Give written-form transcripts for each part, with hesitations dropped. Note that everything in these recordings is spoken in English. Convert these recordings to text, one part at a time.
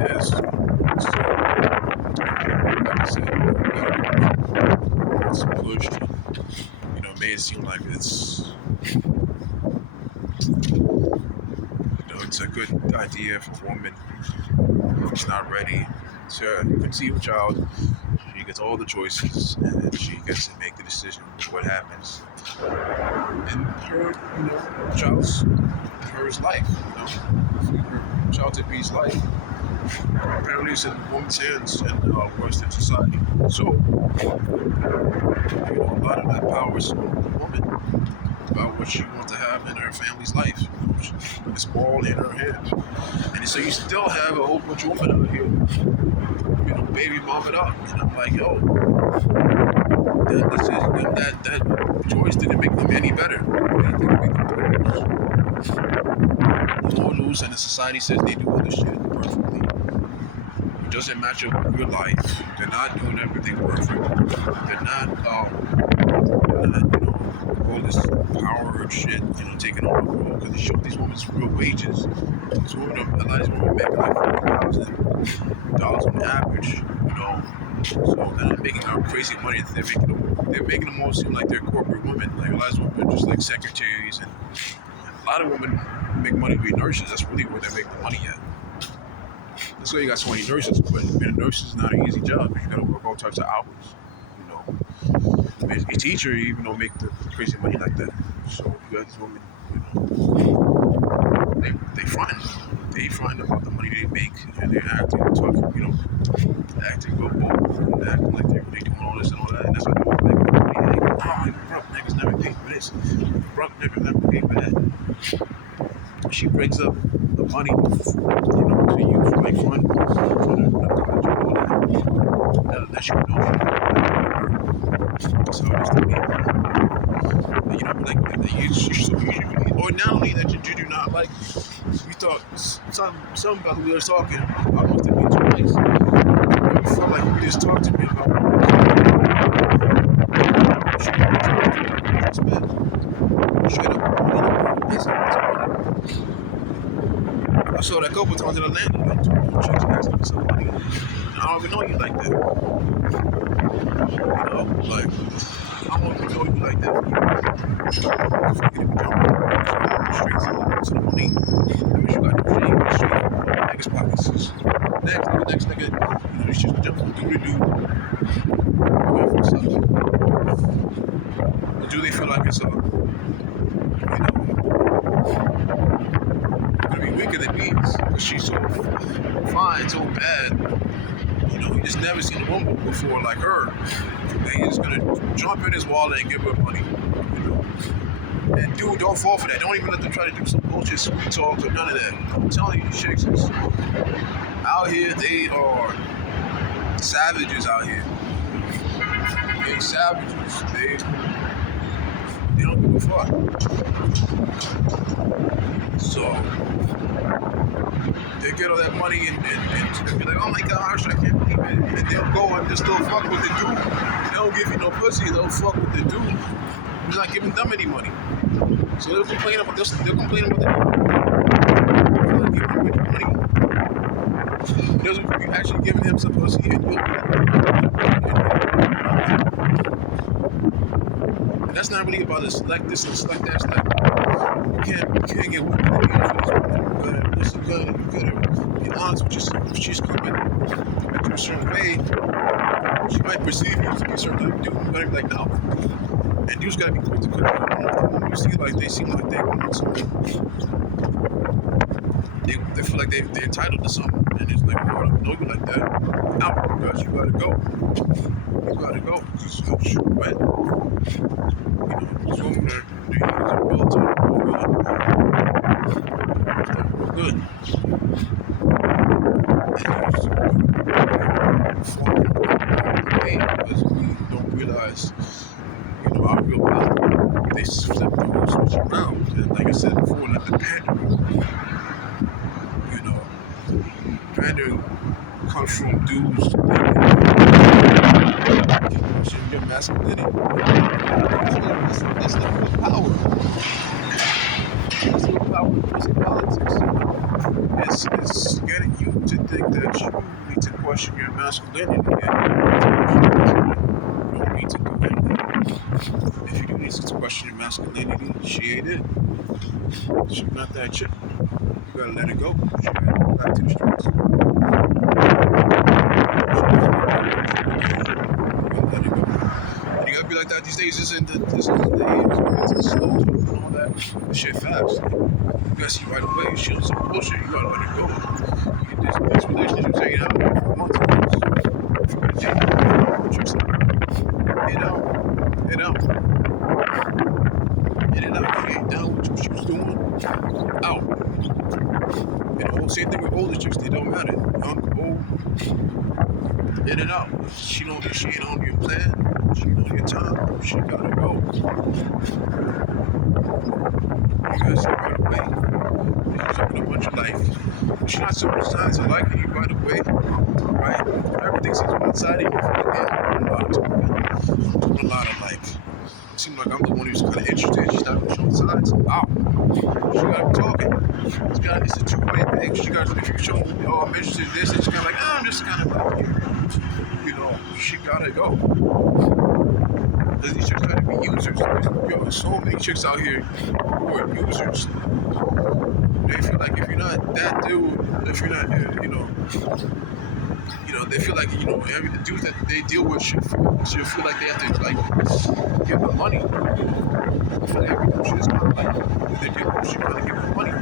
Yes. So, like I said, it's pushed. It may seem like it's a good idea for a woman who's not ready to conceive a child. She gets all the choices, and she gets to make the decision of what happens. And her child's her life. Her child to be's life. Apparently, it's in a woman's hands in Western society. So, a lot of that power is on the woman about what she wants to have in her family's life. It's all in her hands. And so you still have a whole bunch of women out here, baby mom it up. And I'm like, yo, that choice didn't make them any better. It didn't make them worse. The more loose, and the society says they do all this shit perfectly. It doesn't match up with real life. They're not doing everything perfect. They're not, all this power shit, taking over the world because they show these women's real wages. These women, a lot of these women make like $40,000 on average. So they're not making out crazy money. They're making them all seem like they're corporate women. Like a lot of women are just like secretaries, and a lot of women make money being nurses. That's really where they make the money at. That's why you got so many nurses, but being a nurse is not an easy job. You got to work all types of hours. A teacher even don't make the crazy money like that. So you got these women, they find about the money they make, and they're acting tough, acting real bold, and acting like they're really doing all this and all that. And that's why they don't make the money. Broke niggas never pay for this. Broke niggas never pay for that. She breaks up the money, to use for like fun, that you know. So it's the or not only that you do not like me. You thought something about who we were talking. I must have been twice. You felt like you just talked to me about straight up. I saw that a couple times in Atlanta. Like, she's asking for some money. I don't even know you like that. Like, I don't even know you like that. Straight to the money. That means you got the dream straight from niggas' pockets. Next nigga, he's just jumping through the dude. But do they feel like it's gonna be weaker than me? Because she's so fine, so bad. You just never seen a woman before like her. And he's gonna jump in his wallet and give her money. And dude, don't fall for that. Don't even let them try to do some bullshit sweet talk or none of that. I'm telling you, chicks is out here, they are savages out here. They're savages. They don't give a fuck. So they get all that money and be like, oh my gosh, I can't believe it. And they'll go and just still fuck with the dude. They don't give you no pussy, they'll fuck with the dude. You're not giving them any money. So they'll complain about the dude. You're not giving them any money. You're actually giving him some pussy and that's not really about to select this and select that. It's like, you can't get women to be honest. Listen good, you gotta be honest with yourself. If she's coming at you a certain way, she might perceive you to be a certain type of dude. You gotta be like, no. And you just gotta be quick to cut. You see, like, they seem like they want something. They feel like they're entitled to something. And it's like, oh, I don't know you like that. No, because you gotta go. You gotta go. Just shoot wet. These women are built up good. Because we don't realize, our real power. They flip the whole switch around. And like I said before, like the pandering comes from dudes your masculinity. That's the real power. That's the real power in politics. it's getting you to think that you need to question your masculinity. You don't need to do that. If you do need to question your masculinity, she ain't it. She's not that chick. You gotta let it go. She gotta go back to the streets. Let it go. And you gotta be like that these days. This isn't the age. It's slow and all that. This shit fast. You gotta see right away. You shit some bullshit. You gotta let it go. This relationship saying out there for months. If you're gonna change, trust them. It out. It out. It out. You ain't down with what she was doing. Out. And the whole same thing with older chicks. They don't matter. Young, old. In and out. She ain't on your plan. She ain't on your time. She gotta go. You gotta see right away. She's talking a bunch of life. She's not so much signs of liking you right away. Right? Everything seems one-sided. You feel like, yeah, I'm doing a lot of like. It seems like I'm the one who's kind of interested. She's not showing signs. Out. She gotta be talking. It's a two-way thing. She gotta, if you show, oh, I'm interested in this, and she's kind of like, oh, I'm just kind of like, she gotta go. Because these chicks gotta be users. There's so many chicks out here who are users. They feel like if you're not that dude, if you're not, they feel like, every the dudes that they deal with should feel like they have to, like, give them money. I feel like every dude should just kind of, like, they should kind of give them money.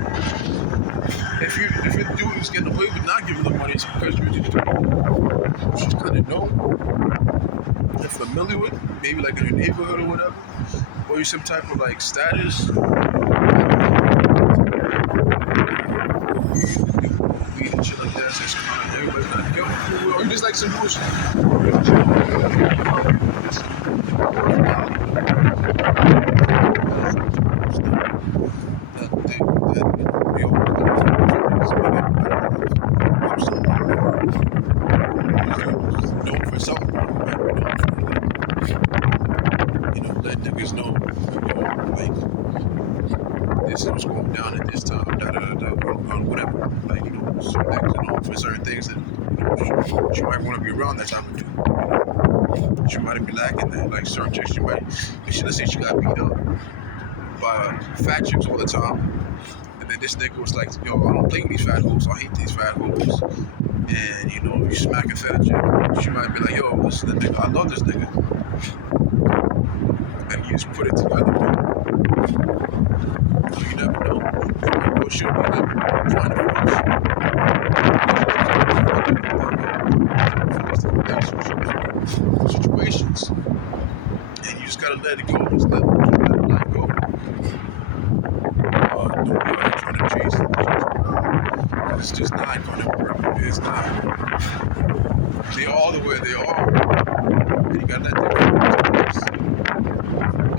If your dude is getting away with not giving them money, it's because you're just kind of know, you're familiar with, maybe like in your neighborhood or whatever, or you're some type of, like, status. Weed and shit like that, so it's kind of everybody's like, yo, or you just like some bullshit. Known for something, let niggas know, like, this is what's going down at this time, on whatever, like, some niggas are known for certain things that, she might want to be around that time of dude. She might be lacking that, like, certain chicks, let's say she got beat up by fat chicks all the time, and then this nigga was like, yo, I don't play with these fat hoes, I hate these fat hoes, and, you smack a fat chick, she might be like, yo, this is the nigga, I love this nigga, and you just put it together, you never know. Or she'll be like trying to force situations, and you just gotta let it go. Just let it go. Don't be like trying to chase it. It's just not gonna work. It's not. They are the way they are. And you gotta let them go.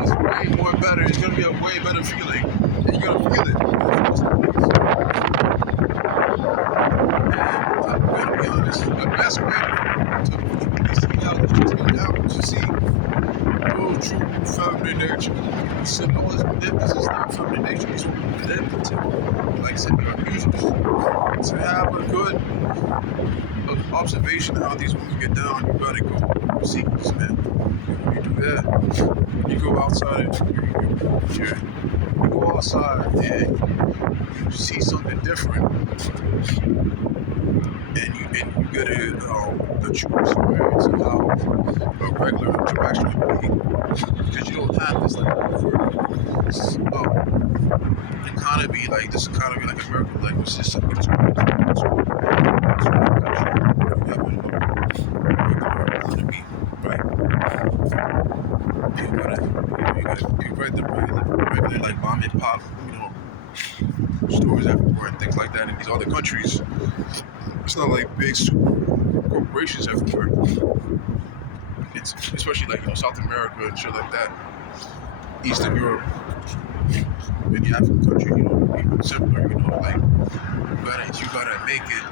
It's way more better. It's gonna be a way better feeling. And you're gonna feel it. And I'm gonna be honest, the best way to see how this shit's going down is to see true feminine nature. So all this this is not feminine nature, it's manipulative. Like I said, they're users. To have a good observation of how these women get down, you gotta go see this man. You do that. You go outside and you go outside and you see something different, and you get a true experience of how a regular interaction would be, because you don't have this like economy, like this economy, like America, like it's just something to economy, right? You gotta regular like mom and pop, stores everywhere and things like that in these other countries. It's not like big super corporations everywhere. It's especially like South America and shit like that, Eastern Europe, any African country, even simpler. Like you gotta make it.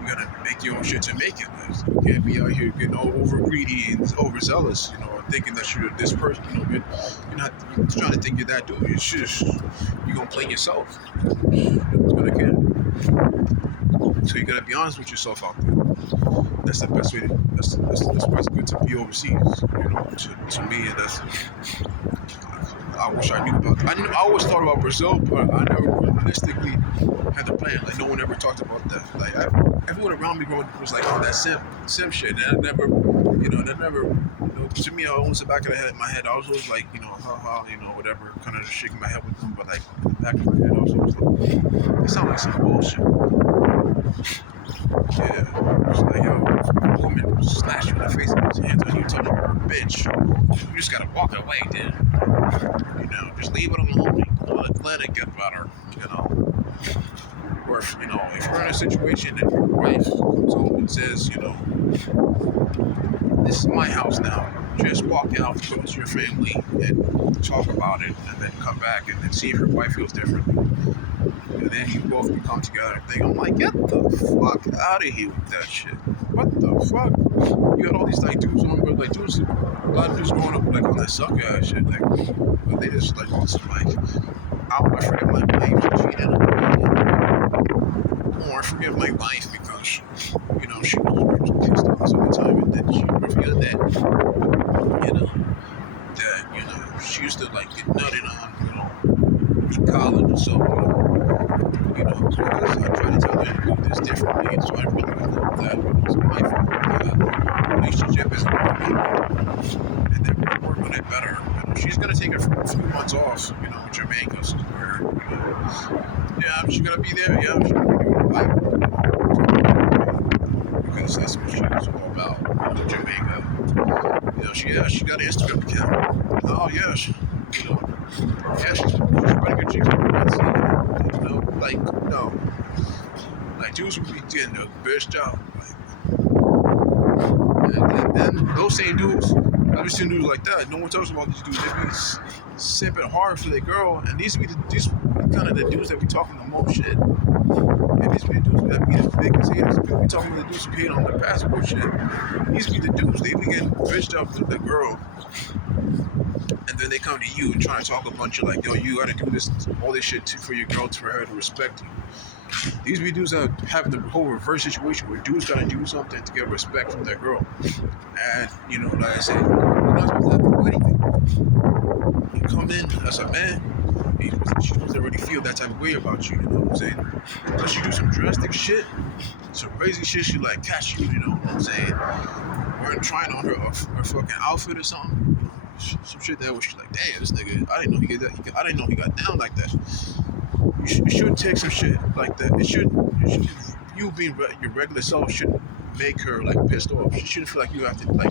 You gotta make your own shit to make it. Like, you can't be out here getting over greedy and overzealous. Thinking that you're this person. You're not trying to think you're that dude. You're gonna play yourself. It's gonna get. So you gotta be honest with yourself out there. That's the best way. That's why it's good to be overseas. To me, and that's. I wish I knew about. I always thought about Brazil, but I never realistically had the plan. Like no one ever talked about that. Like everyone around me growing up was like, "Oh, that simp shit." And I never, that never. To me, I always the back of my head, I was always like, ha, whatever, kind of just shaking my head with them. But like in the back of my head, I was always like, it sounds like some bullshit. Yeah, it's like, yo, if a woman slash you in the face and puts hands on you, telling you you're a bitch, you just gotta walk away, dude. Just leave it alone. Let it get better, Or if you're in a situation and your wife comes home and says, this is my house now. Just walk out, go to your family, and talk about it, and then come back and then see if your wife feels differently. And then you both can come together and think, I'm like, get the fuck out of here with that shit. What the fuck? You got all these like dudes on, but like dudes, a lot of dudes growing up like on that sucker ass shit, like, but they just like also like, I forgive my wife for cheating on me, or I forgive my wife because she was pissed off all the time, and then she revealed that she used to like get nutted on, in college or so, because I try to tell her to do this differently, so I really love that. It's my fault. The relationship isn't working, and then we'll work on it better. She's gonna take a few months off, Jamaica, where, yeah, she's gonna be there. Yeah, she's gonna be doing Bible, because that's what she's all about. Jamaica. She got an Instagram account. Oh yeah, she's running a gym. Like no, like dudes would be getting the best job. And then those same dudes, I've seen dudes like that. No one talks about these dudes. They be simping hard for their girl, and these kind of the dudes that be talking the most shit. And these be the dudes that be the biggest haters. People be talking to the dudes who hate on the passport shit. These be the dudes. They be getting bitched up with the girl. And then they come to you and try to talk a bunch of like, yo, you gotta do this, all this shit for your girl, for her to respect you. These be dudes that have the whole reverse situation where dudes gotta do something to get respect from their girl. And, like I said, you're not supposed to have to do anything. You come in as a man, she's supposed to already feel that type of way about you, what I'm saying? Unless you do some drastic shit, some crazy shit, she like catch you, what I'm saying? We're trying on her fucking outfit or something. Some shit that was she's like, damn, this nigga, I didn't know he got down like that. You shouldn't take some shit like that. You being your regular self shouldn't make her like pissed off. She shouldn't feel like you have to like.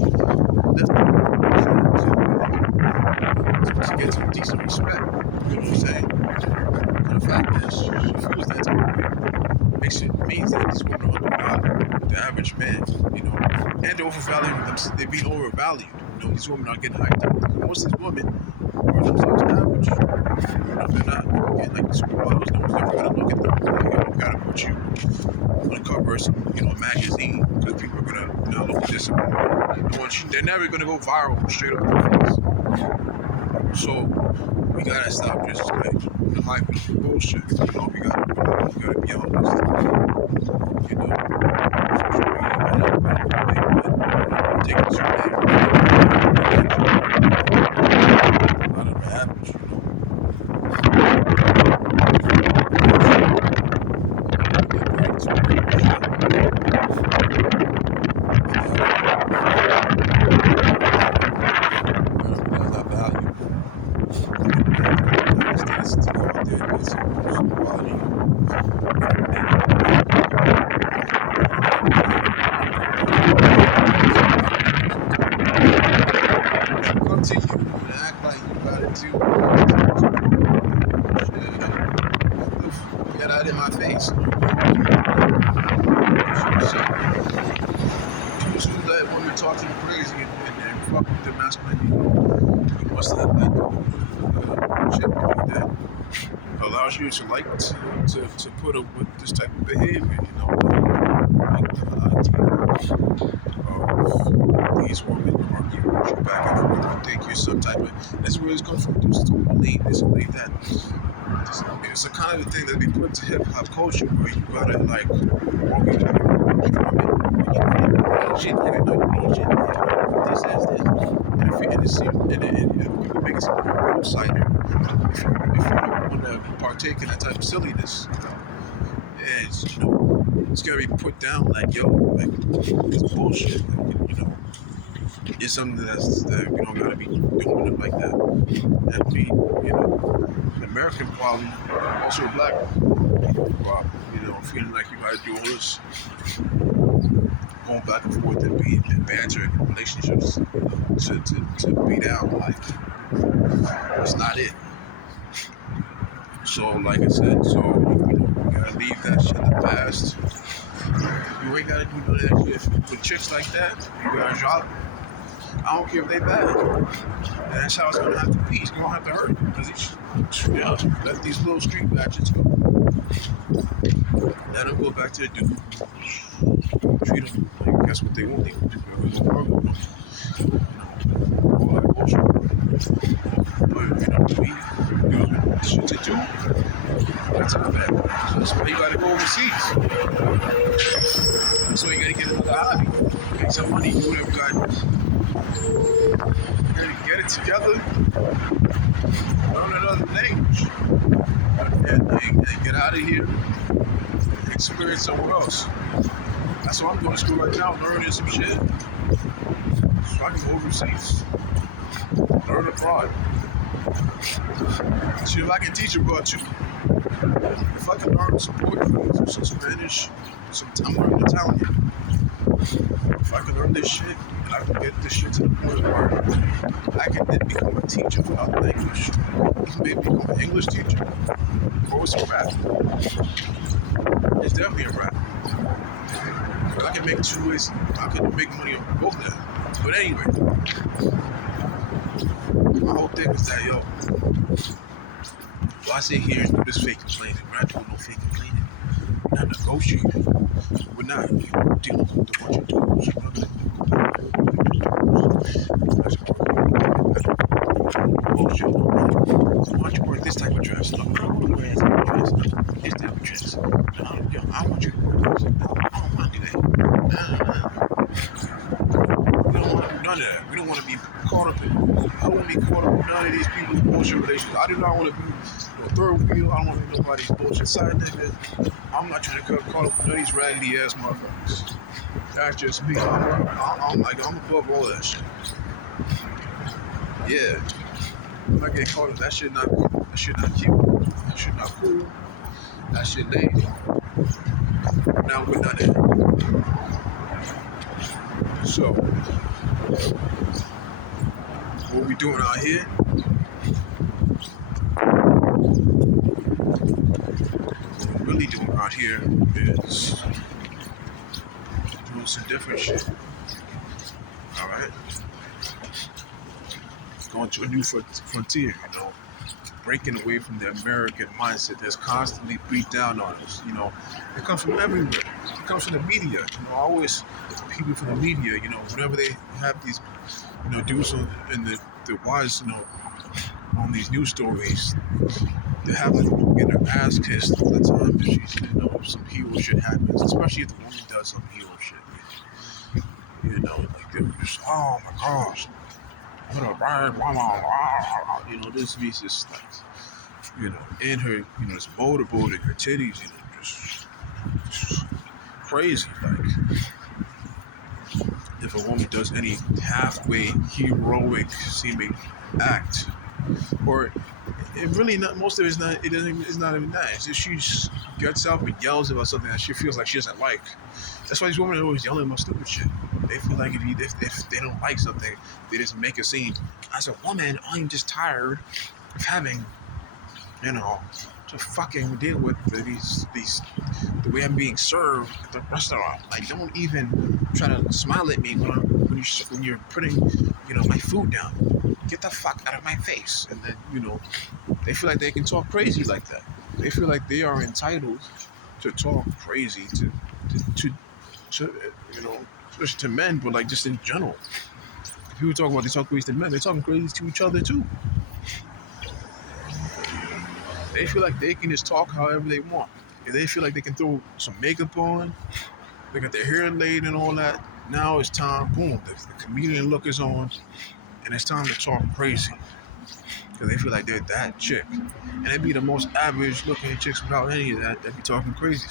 That's to get some decent respect. You know what I'm saying? And the fact is, she feels that type of way. Means that these women are undervalued, the average man, and they're overvaluing them. They're being overvalued. These women are getting hyped up. Most of these women are themselves average. They're not getting like supermodels. No one's ever gonna look at them. Like, gotta put you on the cover of some, magazine because people are gonna, look at this. They're never gonna go viral straight up their face. So we gotta stop just like the hype and bullshit. We gotta be honest. Taking some average, Get out in my face. So, that women talk to them crazy and fuck with their masculinity. You must have like shit that allows you to like to put up with this type of behavior. Like the idea of these women arguing with you back and forth. You think you're some type of. That's where it's comes from. Dudes don't believe this and believe that. It's a kind of a thing that we put to hip hop culture where you gotta like walk each other from it. Shit, like I know you mean shit. This is this. And if it seems, and people make it seem like a real side if you want to partake in that type of silliness, it's it's gotta be put down like yo, like it's bullshit. Like, it's something that we don't gotta be doing it like that. And be an American problem, also a black problem. Feeling like you gotta do all this going back and forth and being and bantering relationships to be down. Like that's not it. So like I said, you gotta leave that shit in the past. You ain't gotta do none of that shit. With chicks like that, you gotta drop. I don't care if they bad. And that's how it's gonna have to be. It's gonna have to hurt. Because let these little street ratchets go. Let them go back to the dude. Treat them like that's what they want. They can do. We're gonna work with them. All that bullshit. But we do shit's a joke. That's a fact. That's why you gotta go overseas. That's why you gotta get another hobby. Make some money, do whatever you gotta get it together, learn another language, and get out of here, experience somewhere else. That's why I'm going to school right now, learning some shit. So I can go overseas, learn abroad. See if I can teach abroad too. If I can learn some Portuguese, some Spanish, I'm learning Italian. If I can learn this shit, and I can get this shit to the point where I can then become a teacher for another language. Maybe become an English teacher. Or it's a rap. It's definitely a rap. But I can make two ways. I can make money on both of them. But anyway, my whole thing is that, I sit here and do this fake complaining. We're not doing no fake complaining. We're not negotiating. We're not dealing with a bunch of dudes. We're not bullshit. Why don't you wear this type of dress? No, I don't want to wear this type of dress. This type of dress. I want you to wear this. No, I don't want to do that. We don't want to do none of that. We don't want to be caught up in I don't want to be caught up in none of these people's bullshit relationships. I do not want to be third wheel. I don't want to be nobody's bullshit side nigga. I'm not trying to get caught up with none of these raggedy ass motherfuckers. That's just me. I'm above all that shit. Yeah. If I get caught up, that shit not cute. That shit not cool. That shit lame. Now we're not in. So, what we doing out here? What we're really doing out here is doing some different shit. Alright? Going to a new frontier, breaking away from the American mindset that's constantly beat down on us. It comes from everywhere. It comes from the media. Always people from the media, whenever they have these, dudes in the wise, on these news stories, they have like get their ass kissed all the time because some hero shit happens, especially if the woman does some hero shit. Like they're just, oh my gosh. This piece is like, in her, this motorboat and her titties, just crazy. Like, if a woman does any halfway heroic seeming act, or it really not, most of it's not even that. It's just she just gets up and yells about something that she feels like she doesn't like. That's why these women are always yelling about stupid shit. They feel like if they don't like something, they just make a scene. As a woman, I'm just tired of having, to fucking deal with the way I'm being served at the restaurant. Like, don't even try to smile at me when you're putting, my food down. Get the fuck out of my face. And then, they feel like they can talk crazy like that. They feel like they are entitled to talk crazy to especially to men, but like just in general. People talk crazy to men, they're talking crazy to each other too. They feel like they can just talk however they want. If they feel like they can throw some makeup on, they got their hair laid and all that. Now it's time, boom, the comedian look is on, and it's time to talk crazy. Because they feel like they're that chick. And they be the most average looking chicks without any of that. They be talking crazy.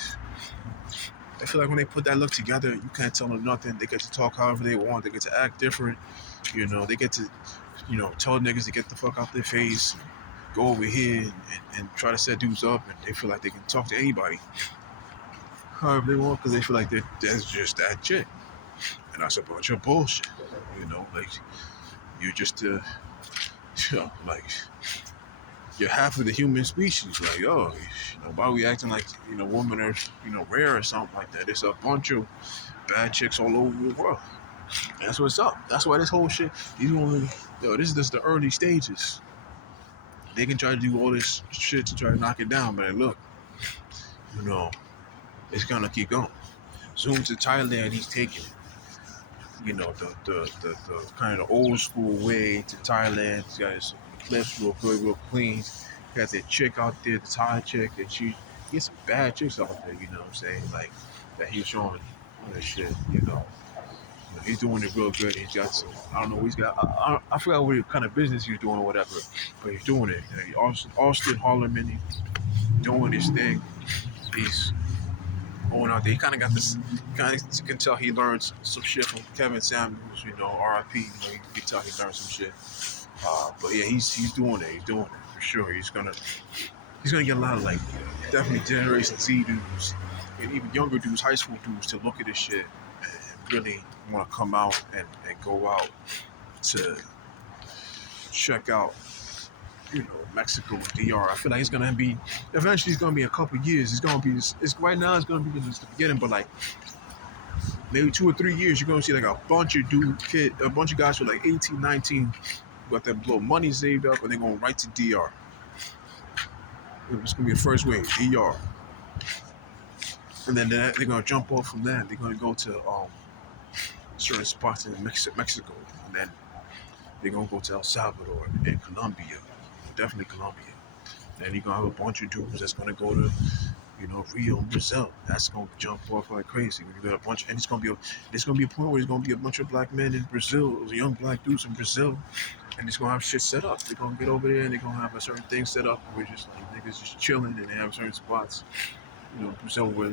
I feel like when they put that look together, you can't tell them nothing. They get to talk however they want. They get to act different. They get to, tell niggas to get the fuck out their face, go over here and try to set dudes up. And they feel like they can talk to anybody however they want because they feel like that's just that chick. And that's a bunch of bullshit. Like, you're just, like, you're half of the human species. Like, why are we acting like, women are, rare or something like that? There's a bunch of bad chicks all over the world. And that's what's up. That's why this whole shit, this is just the early stages. They can try to do all this shit to try to knock it down, but look, it's gonna keep going. Zoom to Thailand, he's taking it. The kind of old school way to Thailand. He's got his clips real good, real clean. He got that chick out there, the Thai chick, and he has some bad chicks out there, what I'm saying? Like, that he's showing all this shit, He's doing it real good. He's got some, I don't know, he's got, I forgot what kind of business he's doing or whatever, but he's doing it. Austin Holloman, he's doing his thing. He's going out there. He kind of got this, you can tell he learned some shit from Kevin Samuels, RIP, you can tell he learned some shit. But yeah, he's doing it. He's doing it for sure. He's gonna get a lot of, like, definitely Generation Z dudes and even younger dudes, high school dudes, to look at this shit and really want to come out and go out to check out, Mexico, DR. I feel like eventually it's gonna be a couple years. Right now it's gonna be just the beginning, but like maybe 2 or 3 years, you're gonna see like a bunch of guys who are like 18, 19, got that little money saved up, and they're going right to DR. It's going to be the first wave, DR. And then they're going to jump off from that. They're going to go to certain spots in Mexico. And then they're going to go to El Salvador and Colombia. Definitely Colombia. And you're going to have a bunch of dudes that's going to go to, Rio and Brazil. That's going to jump off like crazy. You got a bunch, and there's going to be a point where there's going to be a bunch of black men in Brazil, young black dudes in Brazil. And it's gonna have shit set up. They're gonna get over there and they're gonna have a certain thing set up. We're just like niggas just chilling, and they have certain spots, Brazil where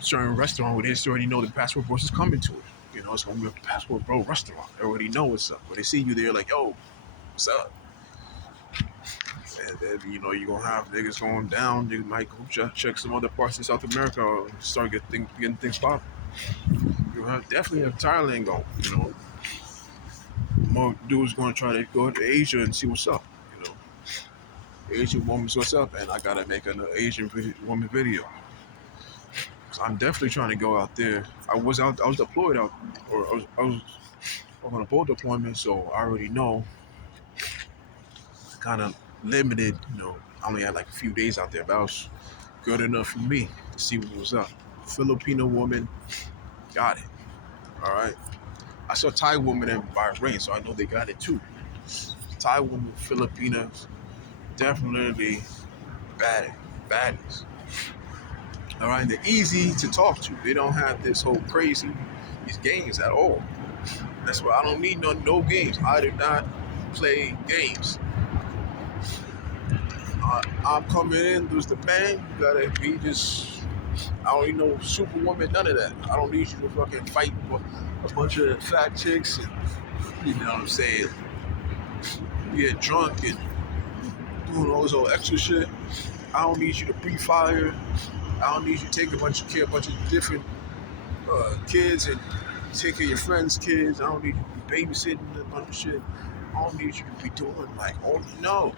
certain restaurant where they already know the Passport Bros is coming to it. It's gonna be a Passport Bro restaurant. They already know what's up. When they see you there, like, yo, what's up? And then you're gonna have niggas going down. You might go check some other parts in South America or start getting things popping. You definitely have Thailand going. More dudes going to try to go to Asia and see what's up, Asian woman's what's up, and I gotta make an Asian woman video. So I'm definitely trying to go out there. I was deployed out, or I was on a boat deployment, so I already know. Kind of limited, I only had like a few days out there, but that was good enough for me to see what was up. Filipino woman, got it. All right. I saw Thai woman in Bahrain, so I know they got it too. Thai woman, Filipinas, definitely baddies. All right, they're easy to talk to. They don't have these games at all. That's why I don't need no games. I do not play games. I'm coming in, there's the bang. You gotta be just. I don't need no superwoman, none of that. I don't need you to fucking fight a bunch of fat chicks and, you know what I'm saying, get drunk and doing all this old extra shit. I don't need you to breathe fire. I don't need you to take a bunch of different kids and take care of your friends' kids. I don't need you to be babysitting a bunch of shit. I don't need you to be doing no.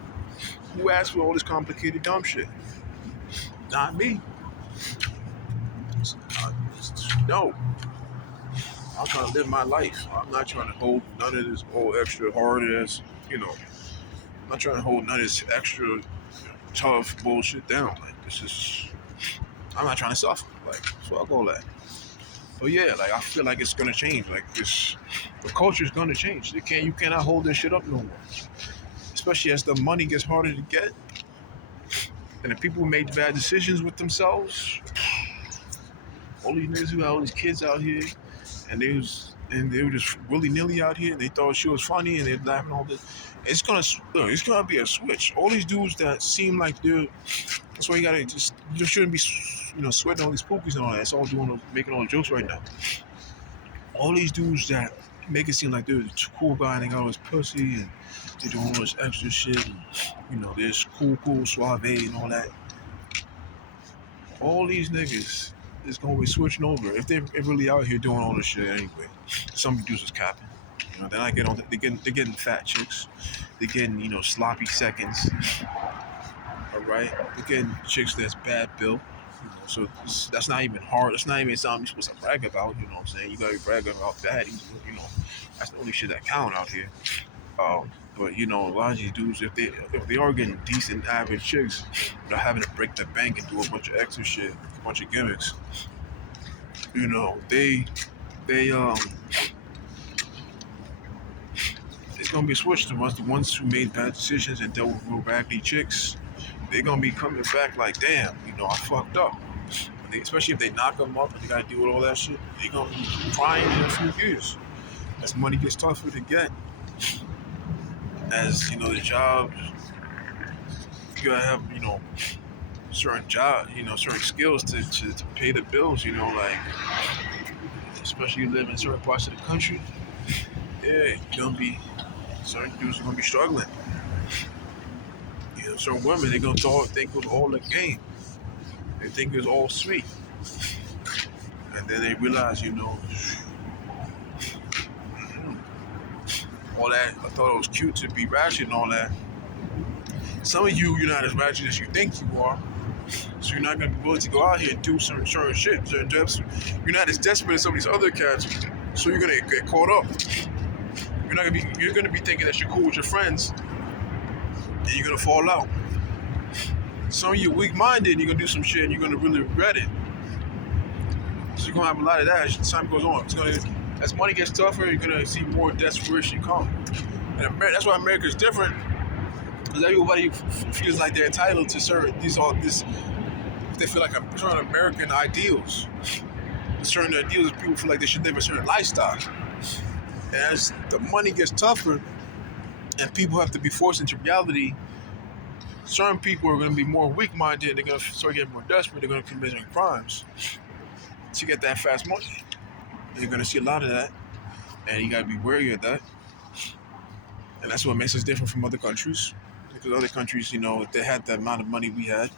Who asked for all this complicated dumb shit? Not me. No. I'm trying to live my life. I'm not trying to hold none of this old extra hard ass, I'm not trying to hold none of this extra tough bullshit down. Like, I'm not trying to suffer. Like, fuck all that. But yeah, like, I feel like it's gonna change. Like, the culture's gonna change. You cannot hold this shit up no more. especially as the money gets harder to get, and the people who made bad decisions with themselves, all these niggas who had all these kids out here, and they were just willy nilly out here, and they thought she was funny, and they're laughing all this. It's gonna be a switch. All these dudes that seem like they're, that's why you just shouldn't be, sweating all these pookies and all that. It's all making all the jokes right now. All these dudes that make it seem like they're the cool guy and they got all this pussy and they're doing all this extra shit, and this cool, suave and all that. All these niggas is gonna be switching over if they're really out here doing all this shit anyway. Some dudes is capping. Then I get on. They're getting fat chicks. They're getting sloppy seconds. All right, they're getting chicks that's bad built. So that's not even hard. That's not even something you're supposed to brag about. You know what I'm saying? You gotta be bragging about that. That's the only shit that count out here. But a lot of these dudes, if they are getting decent average chicks, they're having to break the bank and do a bunch of extra shit, a bunch of gimmicks. They it's gonna be switched to the ones who made bad decisions and dealt with real raggedy chicks. They're gonna be coming back like, damn, I fucked up. Especially if they knock them up and they gotta deal with all that shit, they're gonna be crying in a few years. As money gets tougher to get, as the job, you gotta have certain job, certain skills to pay the bills. Like especially you live in certain parts of the country. Yeah, certain dudes are gonna be struggling. Certain women, they're gonna think it was all a game. They think it was all sweet, and then they realize, all that. I thought it was cute to be ratchet and all that. Some of you're not as ratchet as you think you are, so you're not gonna be willing to go out here and do certain shit, certain jobs. You're not as desperate as some of these other cats, so you're gonna get caught up. You're gonna be thinking that you're cool with your friends, and you're gonna fall out. Some of you weak-minded, and you're gonna do some shit, and you're gonna really regret it. So you're gonna have a lot of that as time goes on. As money gets tougher, you're gonna see more desperation come. And that's why America's different, because everybody feels like they're entitled to certain they feel like certain American ideals. Certain ideals, people feel like they should live a certain lifestyle. And as the money gets tougher, and people have to be forced into reality, certain people are going to be more weak-minded. They're going to start getting more desperate. They're going to commit crimes to get that fast money. You're going to see a lot of that, and you got to be wary of that. And that's what makes us different from other countries. Because other countries, if they had the amount of money we had,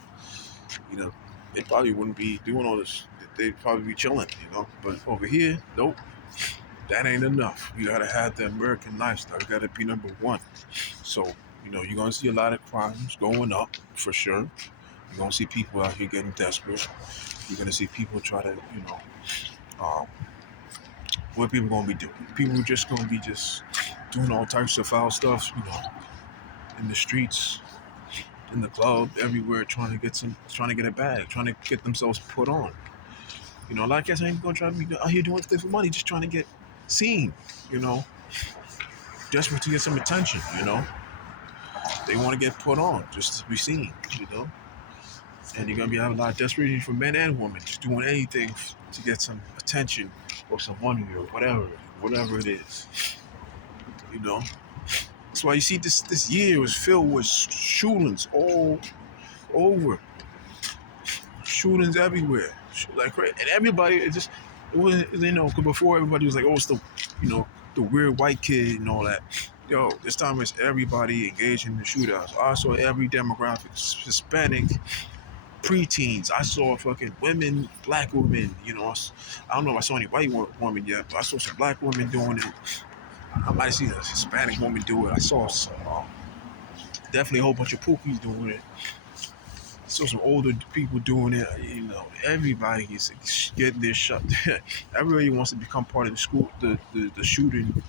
they probably wouldn't be doing all this. They'd probably be chilling, But over here, nope. That ain't enough. You got to have the American lifestyle. You got to be number one. So, you're going to see a lot of crimes going up, for sure. You're going to see people out here getting desperate. You're going to see people try to, what people going to be doing? People are just going to be doing all types of foul stuff, in the streets, in the club, everywhere, trying to get a bag, trying to get themselves put on. A lot of cats ain't going to try to be out here doing things for money, just trying to get seen, desperate to get some attention, They want to get put on just to be seen, And you're going to be having a lot of desperation for men and women, just doing anything to get some attention or some money or whatever it is, That's why you see this year was filled with shootings all over. Shootings everywhere. Like, and everybody, it wasn't, because before everybody was like, oh, it's the weird white kid and all that. Yo, this time it's everybody engaged in the shootouts. I saw every demographic, Hispanic, preteens. I saw fucking women, black women, I don't know if I saw any white women yet, but I saw some black women doing it. I might see a Hispanic woman do it. I saw some, definitely a whole bunch of pookies doing it. I saw some older people doing it. Everybody is getting their shot. Everybody wants to become part of the school, the shooting,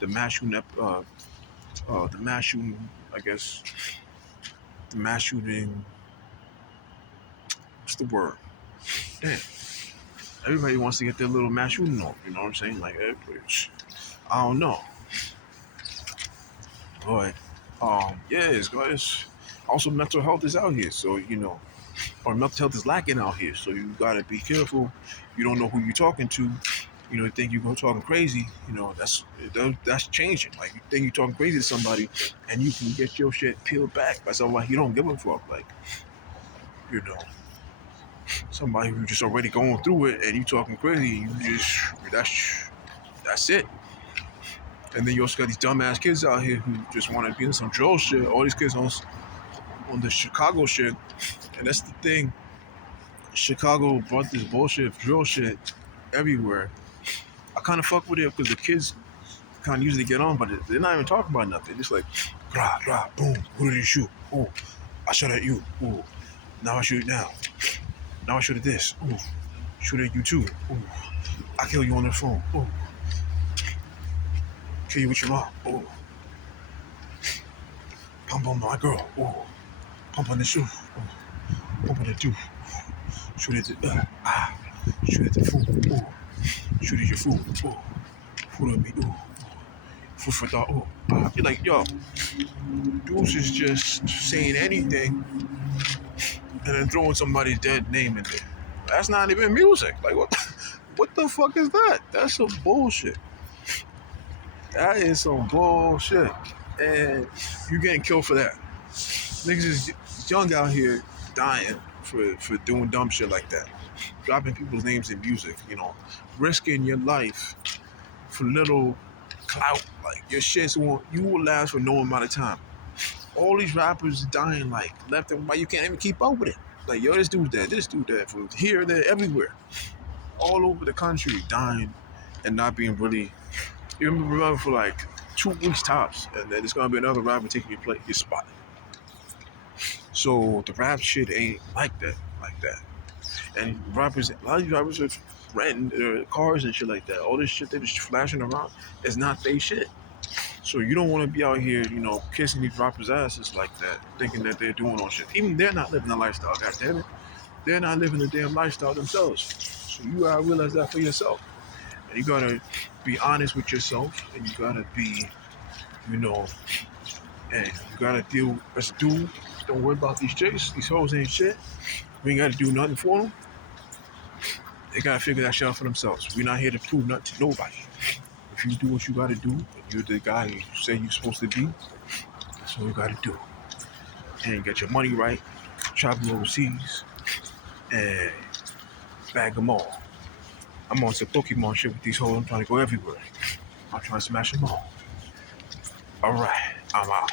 the mass shooting, I guess, the mass shooting. What's the word? Damn. Everybody wants to get their little mass shooting on. You know what I'm saying? Like, I don't know. But Yeah, it's also mental health is out here. So or mental health is lacking out here. So you gotta be careful. You don't know who you're talking to. You think you're talking crazy. That's changing. Like you think you're talking crazy to somebody, and you can get your shit peeled back by somebody you don't give a fuck. Like you know, somebody who just already going through it, and you talking crazy. You just that's it. And then you also got these dumbass kids out here who just want to be in some drill shit. All these kids on the Chicago shit, and that's the thing. Chicago brought this bullshit drill shit everywhere. I kind of fuck with it because the kids kind of usually get on, but they're not even talking about nothing. Just like, rah, rah, boom, who did you shoot? Oh, I shot at you. Oh, now I shoot it now. Now I shoot at this. Oh, shoot at you too. Oh, I kill you on the phone. Oh, kill you with your mom. Oh, pump on my girl. Oh, pump on the shoe. Oh, pump on the dude. Shoot at the, shoot at the food. Oh, shoot at your food. Oh, food on me. Oh, food for thought. Oh, you're like, yo, dudes is just saying anything and then throwing somebody's dead name in there. That's not even music. Like, what the fuck is that? That's some bullshit. That is some bullshit. And you getting killed for that. Niggas is young out here dying for doing dumb shit like that. Dropping people's names in music, risking your life for little clout. Like, your shit's you will last for no amount of time. All these rappers dying like left and right. You can't even keep up with it. Like, yo, this dude that, from here, there, everywhere, all over the country, dying and not being really. You remember for like 2 weeks tops, and then there's gonna be another rapper taking your spot. So the rap shit ain't like that, And a lot of these rappers are renting their cars and shit like that. All this shit they just flashing around is not they shit. So you don't want to be out here, kissing these rappers' asses like that, thinking that they're doing all shit. Even they're not living a lifestyle, goddammit. They're not living the damn lifestyle themselves. So you gotta realize that for yourself. And you gotta be honest with yourself, and you gotta be, and you gotta deal as a dude. Don't worry about these chicks. These hoes ain't shit. We ain't gotta do nothing for them. They gotta figure that shit out for themselves. We're not here to prove nothing to nobody. If you do what you gotta do, you're the guy you say you're supposed to be, that's what you gotta do. And get your money right, travel overseas, and bag them all. I'm on some Pokemon shit with these hoes. I'm trying to go everywhere. I'm trying to smash them all. Alright, I'm out.